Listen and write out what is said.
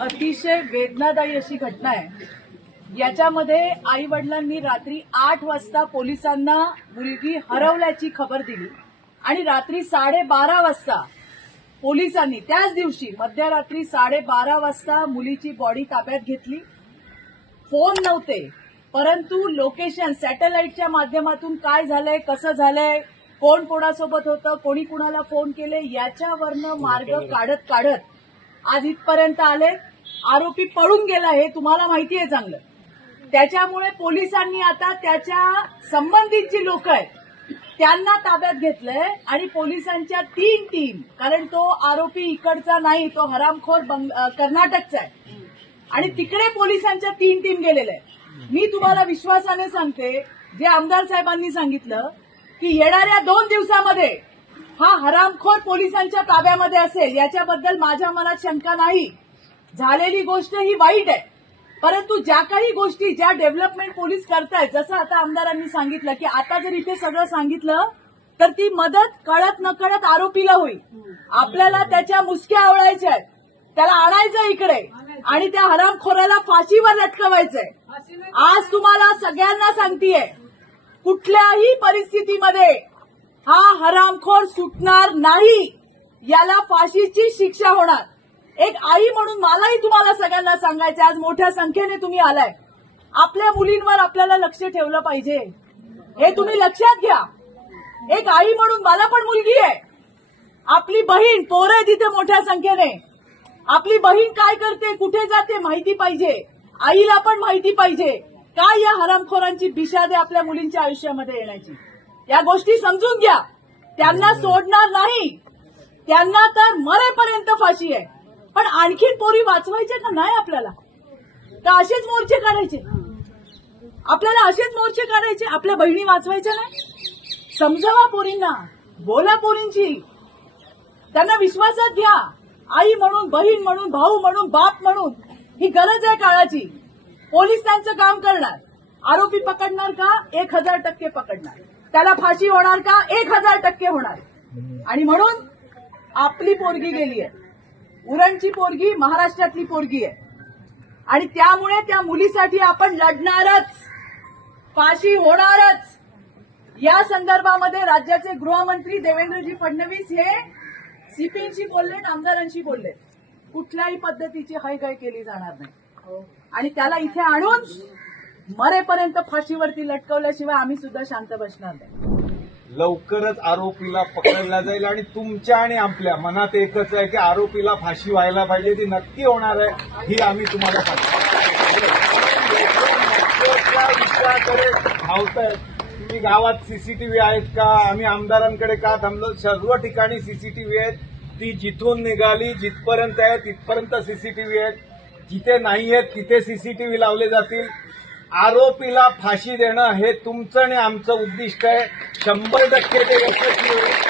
अतिशय वेदनादायी अशी घटना आहे। याच्यामध्ये आई वडिलांनी रात्री 8 वाजता पोलिसांना मुलगी हरवल्याची खबर दिली आणि रात्री 12:30 वाजता पोलिसांनी त्याच दिवशी मध्यरात्री 12:30 वाजता मुलीची बॉडी ताब्यात घेतली। फोन नव्हते, परंतु लोकेशन सॅटेलाइटच्या माध्यमातून काय झालंय, कसं झालंय, कोण कोणासोबत होतं, कोणी कुणाला फोन केले, याच्यावरनं मार्ग काढत काढत आज इथपर्यंत आले। आरोपी पळून गेला हे तुम्हाला माहिती आहे चांगलं। त्याच्यामुळे पोलिसांनी आता त्याच्या संबंधित जी लोक आहेत त्यांना ताब्यात घेतलंय आणि पोलिसांच्या 3 टीम, कारण तो आरोपी इकडचा नाही, तो हरामखोर कर्नाटकचा आहे आणि तिकडे पोलिसांच्या 3 टीम गेलेल्या आहेत। मी तुम्हाला विश्वासाने सांगते, जे आमदार साहेबांनी सांगितलं की येणाऱ्या 2 दिवसामध्ये हा हरामखोर पोलिसांच्या ताब्यामध्ये असेल, याच्याबद्दल माझ्या मनात शंका नाही। झालेली गोष्ट ही वाईट आहे, परंतु ज्या काही गोष्टी, ज्या डेव्हलपमेंट पोलीस करतायत, जसं आता आमदारांनी सांगितलं की आता जर इथे सगळं सांगितलं तर ती मदत कळत नकळत आरोपीला होईल। आपल्याला त्याच्या मुसक्या आवळायच्या आहेत, त्याला आणायचं इकडे आणि त्या हरामखोराला फाशीवर लटकवायचंय। आज तुम्हाला सगळ्यांना सांगतेय, कुठल्याही परिस्थितीमध्ये हा हरामखोर सुटणार नाही, याला फाशीची शिक्षा होणार। एक आई म्हणून मलाही तुम्हाला सगळ्यांना सांगायचं, आज मोठ्या संख्येने तुम्ही आलाय, आपल्या मुलींवर आपल्याला लक्ष ठेवलं पाहिजे, हे तुम्ही लक्षात घ्या। एक आई म्हणून मला पण मुलगी आहे, आपली बहीण, पोरं आहे तिथे मोठ्या संख्येने, आपली बहीण काय करते, कुठे जाते माहिती पाहिजे, आईला पण माहिती पाहिजे काय या हरामखोरांची बिशादे आपल्या मुलींच्या आयुष्यामध्ये येण्याची। या गोष्टी समजून घ्या, त्यांना सोडणार नाही, त्यांना तर मरेपर्यंत फाशी आहे। पण आणखीन पोरी वाचवायचे का नाही आपल्याला, का असेच मोर्चे काढायचे? आपल्याला असेच मोर्चे काढायचे, आपल्या बहिणी वाचवायच्या नाही? समजावा पोरींना, बोला पोरींची, त्यांना विश्वासात घ्या। आई म्हणून, बहीण म्हणून, भाऊ म्हणून, बाप म्हणून ही गरज आहे काळाची। पोलीस त्यांचं काम करणार, आरोपी पकडणार का? 1000% पकडणार, त्याला फाशी होणार का? 1000% होणार। आणि म्हणून आपली पोरगी गेली आहे, उरणची पोरगी, महाराष्ट्रातली पोरगी आहे आणि त्यामुळे त्या मुलीसाठी आपण लढणारच, फाशी होणारच। या संदर्भामध्ये राज्याचे गृहमंत्री देवेंद्रजी फडणवीस हे सीपींशी बोललेत, आमदारांशी बोललेत, कुठल्याही पद्धतीची हयगय केली जाणार नाही आणि त्याला इथे आणून मरेपर्यंत फाशीवरती लटकवल्याशिवाय आम्ही सुद्धा शांत बसणार नाही। लवकरच आरोपीला पकडला जाईल आणि तुमच्या आणि आपल्या मनात एकच आहे की आरोपीला फाशी व्हायला पाहिजे, ती नक्की होणार आहे, ही आम्ही तुम्हाला सांगतो। विषयाकडे धावतायत, तुम्ही गावात सीसीटीव्ही आहेत का? आम्ही आमदारांकडे का थांबलो? सर्व ठिकाणी सीसीटीव्ही आहेत, ती जिथून निघाली जिथपर्यंत आहे तिथपर्यंत सीसीटीव्ही आहेत, जिथे नाही आहेत तिथे सीसीटीव्ही लावले जातील। आरोपीला फाशी देणं हे तुमचं आणि आमचं उद्दिष्ट आहे, 100% ते यशस्वी होईल।